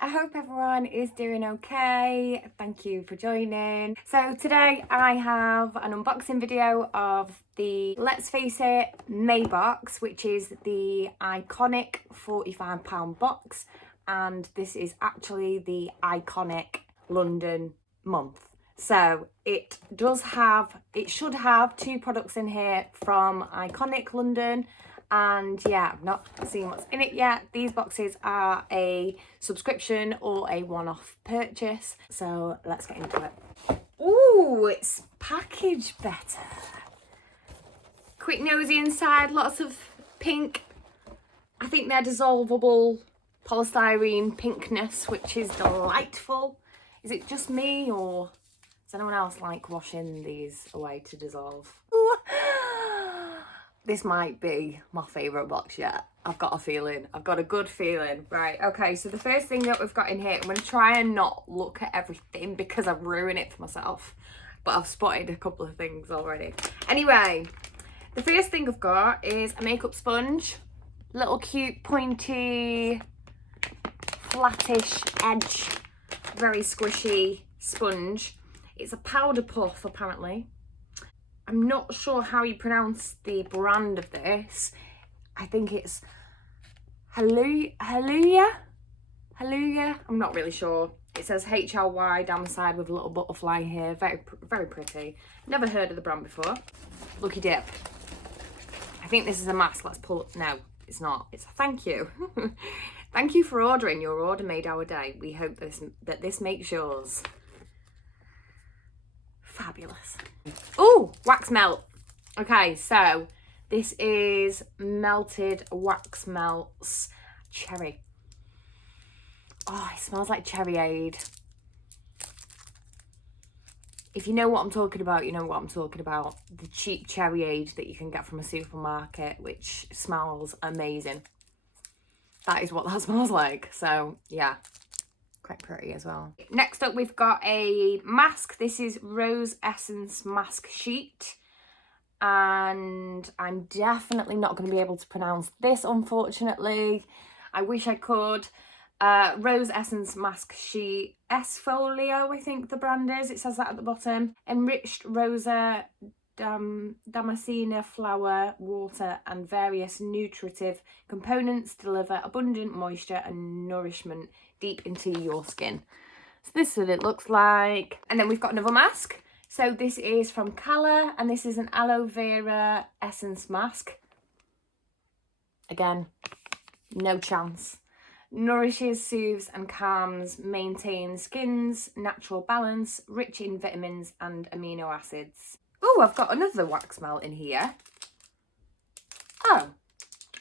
I hope everyone is doing okay. Thank you for joining. So today I have an unboxing video of the Let's Face It May box, which is the iconic £45 box, and this is actually the iconic London month. So it should have two products in here from iconic London. And yeah, I've not seen what's in it yet. These boxes are a subscription or a one-off purchase. So let's get into it. Ooh, it's packaged better. Quick nosy inside, lots of pink. I think they're dissolvable polystyrene pinkness, which is delightful. Is it just me, or does anyone else like washing these away to dissolve? Ooh. This might be my favourite box yet. I've got a feeling. I've got a good feeling. Right, okay, so the first thing that we've got in here, I'm going to try and not look at everything because I've ruined it for myself. But I've spotted a couple of things already. Anyway, the first thing I've got is a makeup sponge. Little cute, pointy, flattish edge, very squishy sponge. It's a powder puff, apparently. I'm not sure how you pronounce the brand of this. I think it's Hallelujah. I'm not really sure. It says HLY down the side with a little butterfly here. Very pretty. Never heard of the brand before. Looky dip. I think this is a mask. Let's pull up. No, it's not. It's a thank you. Thank you for ordering. Your order made our day. We hope that this makes yours. Fabulous. Oh, wax melt. Okay, so this is melted wax melts cherry. Oh, it smells like cherryade. If you know what I'm talking about, you know what I'm talking about. The cheap cherryade that you can get from a supermarket, which smells amazing. That is what that smells like. So yeah, quite pretty as well. Next up, we've got a mask. This is Rose Essence Mask Sheet, and I'm definitely not going to be able to pronounce this, unfortunately. I wish I could. Rose Essence Mask Sheet S-Folio, I think the brand is. It says that at the bottom. Enriched Rosa Damascena flower, water and various nutritive components deliver abundant moisture and nourishment deep into your skin. So this is what it looks like. And then we've got another mask. So this is from Cala, and this is an aloe vera essence mask. Again, no chance. Nourishes, soothes and calms, maintains skin's natural balance, rich in vitamins and amino acids. Oh, I've got another wax melt in here. Oh,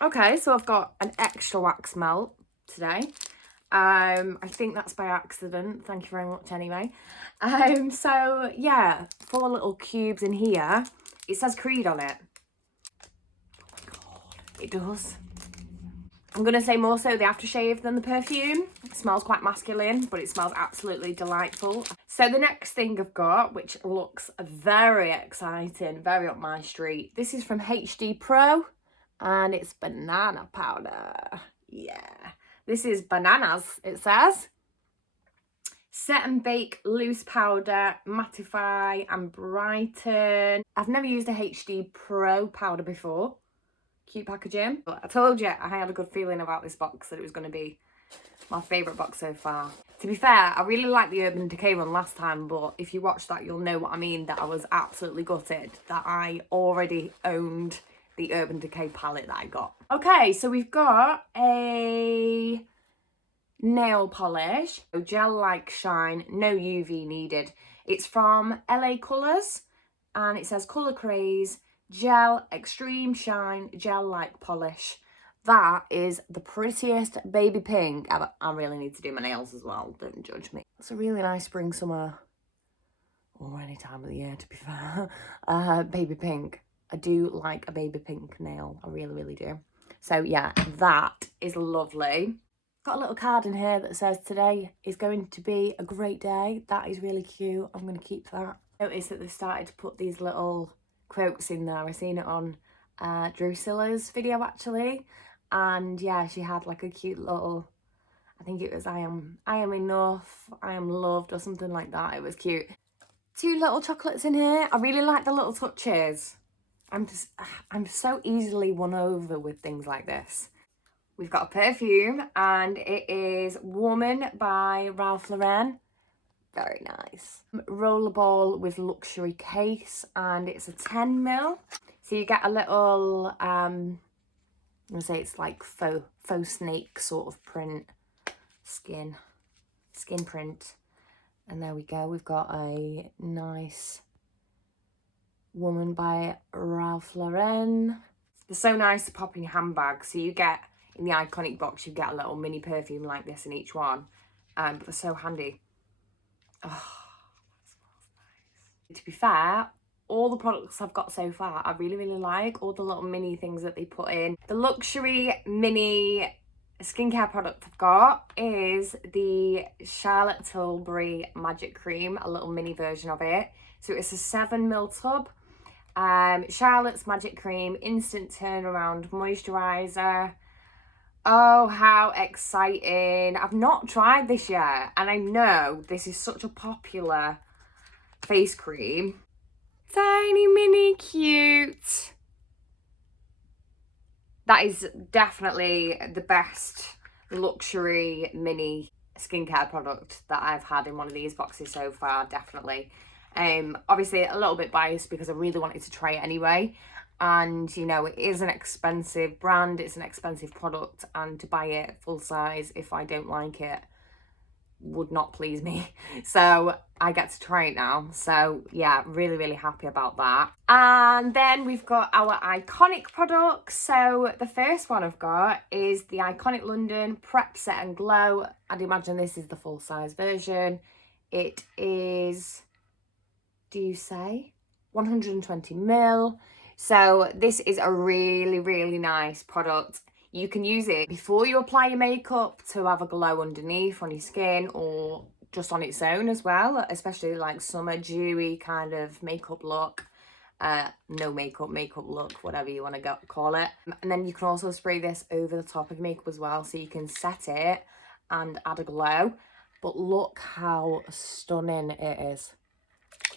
okay, so I've got an extra wax melt today. I think that's by accident. Thank you very much anyway. So yeah, 4 little cubes in here. It says Creed on it. Oh my God, it does. I'm going to say more so the aftershave than the perfume. It smells quite masculine, but it smells absolutely delightful. So the next thing I've got, which looks very exciting, very up my street. This is from HD Pro, and it's banana powder. Yeah. This is bananas, it says. Set and bake loose powder, mattify and brighten. I've never used a HD Pro powder before. Cute packaging. But I told you I had a good feeling about this box, that it was going to be my favourite box so far. To be fair, I really liked the Urban Decay one last time, but if you watch that, you'll know what I mean, that I was absolutely gutted that I already owned the Urban Decay palette that I got. Okay, so we've got a nail polish, gel-like shine, no UV needed. It's from LA Colours, and it says Colour Craze Gel Extreme Shine Gel-like Polish. That is the prettiest baby pink. I really need to do my nails as well, don't judge me. It's a really nice spring, summer, or any time of the year, to be fair. Baby pink. I do like a baby pink nail. I really do. So yeah, that is lovely. Got a little card in here that says today is going to be a great day. That is really cute. I'm going to keep that. Notice that they've started to put these little quotes in there. I seen it on Drusilla's video actually, and yeah, she had like a cute little I think it was I am enough, I am loved, or something like that. It was cute. 2 little chocolates in here. I really like the little touches. I'm so easily won over with things like this. We've got a perfume, and it is Woman by Ralph Lauren. Very nice. Rollerball with luxury case, and it's a 10ml. So you get a little, I'm gonna say it's like faux snake sort of print, skin print. And there we go, we've got a nice Woman by Ralph Lauren. They're so nice to pop in your handbag. So you get, in the Iconic box, you get a little mini perfume like this in each one. But they're so handy. Oh, that smells nice. To be fair, all the products I've got so far, I really, really like. All the little mini things that they put in. The luxury mini skincare product I've got is the Charlotte Tilbury Magic Cream, a little mini version of it. So it's a 7ml tub. Charlotte's Magic Cream, instant turnaround moisturizer. Oh, how exciting. I've not tried this yet, and I know this is such a popular face cream. Tiny, mini, cute. That is definitely the best luxury mini skincare product that I've had in one of these boxes so far, definitely. Obviously a little bit biased because I really wanted to try it anyway. And, you know, it is an expensive brand, it's an expensive product, and to buy it full size, if I don't like it, would not please me. So I get to try it now. So yeah, really, really happy about that. And then we've got our Iconic products. So the first one I've got is the Iconic London Prep Set and Glow. I'd imagine this is the full size version. It is, do you say, 120ml. So this is a really, really nice product. You can use it before you apply your makeup to have a glow underneath on your skin, or just on its own as well, especially like summer dewy kind of makeup look. No makeup look, whatever you want to call it. And then you can also spray this over the top of your makeup as well, so you can set it and add a glow. But look how stunning it is.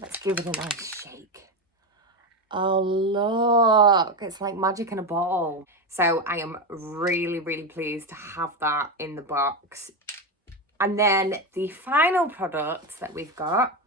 Let's give it a nice shake. Oh, look, it's like magic in a bottle. So I am really, really pleased to have that in the box. And then the final product that we've got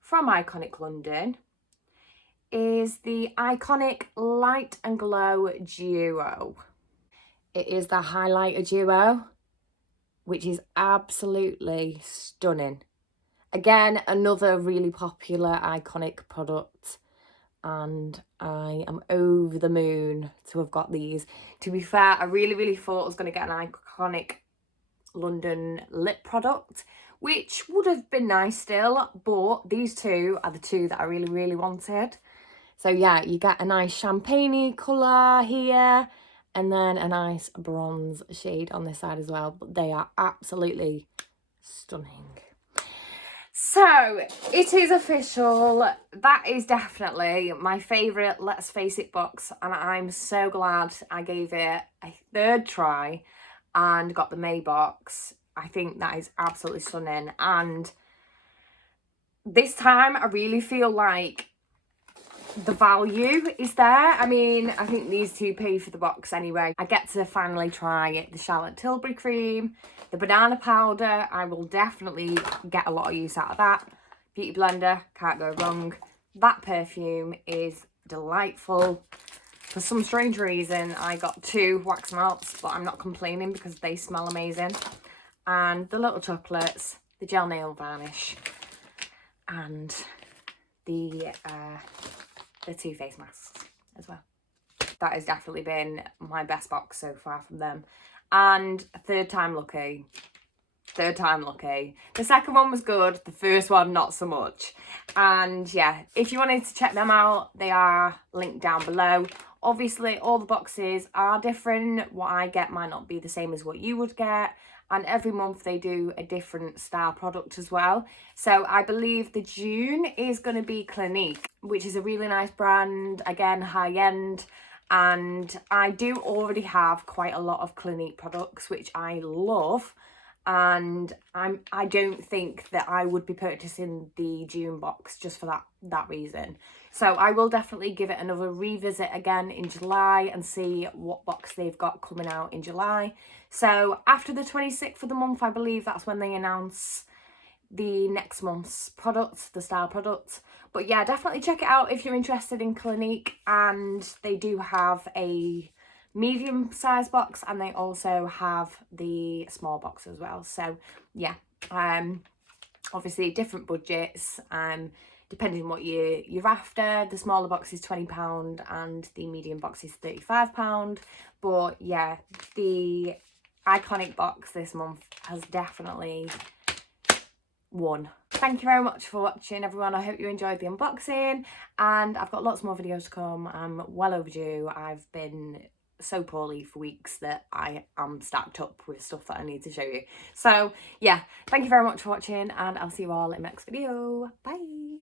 from Iconic London is the Iconic Light and Glow Duo. It is the highlighter duo, which is absolutely stunning. Again, another really popular Iconic product, and I am over the moon to have got these. To be fair, I really, really thought I was going to get an Iconic London lip product, which would have been nice still, but these two are the two that I really, really wanted. So yeah, you get a nice champagne colour here, and then a nice bronze shade on this side as well, but they are absolutely stunning. So it is official. That is definitely my favourite Let's Face It box, and I'm so glad I gave it a third try and got the May box. I think that is absolutely stunning, and this time I really feel like the value is there. I mean, I think these two pay for the box anyway. I get to finally try it, the Charlotte Tilbury cream, the banana powder. I will definitely get a lot of use out of that. Beauty blender, can't go wrong. That perfume is delightful. For some strange reason, I got 2 wax melts, but I'm not complaining because they smell amazing. And the little chocolates, the gel nail varnish, and the 2 face masks as well. That has definitely been my best box so far from them. And third time lucky. The second one was good, the first one not so much. And yeah, if you wanted to check them out, they are linked down below. Obviously all the boxes are different. What I get might not be the same as what you would get, and every month they do a different style product as well. So I believe the June is going to be Clinique, which is a really nice brand, again high end. And I do already have quite a lot of Clinique products, which I love. and I don't think that I would be purchasing the June box just for that reason. So I will definitely give it another revisit again in July and see what box they've got coming out in July. So after the 26th of the month, I believe that's when they announce the next month's product, the style product. But yeah, definitely check it out if you're interested in Clinique, and they do have a medium size box and they also have the small box as well. So yeah, obviously different budgets, depending on what you're after. The smaller box is £20 and the medium box is £35. But yeah, the iconic box this month has definitely won. Thank you very much for watching, everyone. I hope you enjoyed the unboxing, and I've got lots more videos to come. I'm well overdue. I've been so poorly for weeks that I am stacked up with stuff that I need to show you. So yeah, thank you very much for watching, and I'll see you all in the next video. Bye.